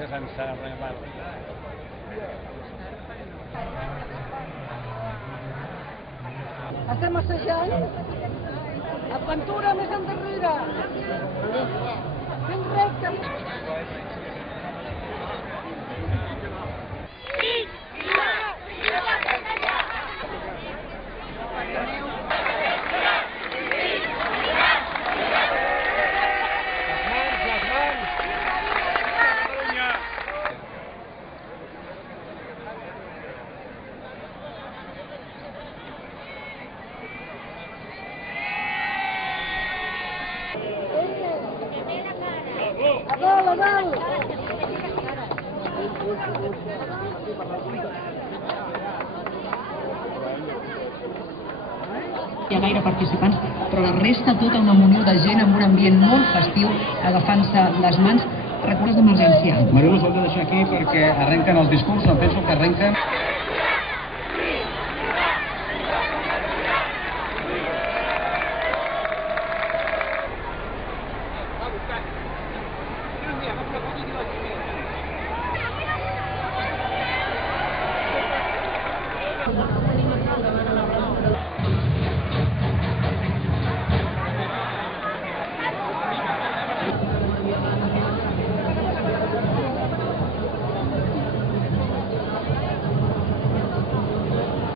gràcies a en Serra. Estem assajant aventura més endarrere. Ben recte. A dalt! Hi ha gaire participants, però la resta tota una munió de gent amb un ambient molt festiu, agafant-se les mans. Recordes d'emergència. Marilu, us ho hem de deixar aquí perquè arrenquen els discursos, penso que arrenquen...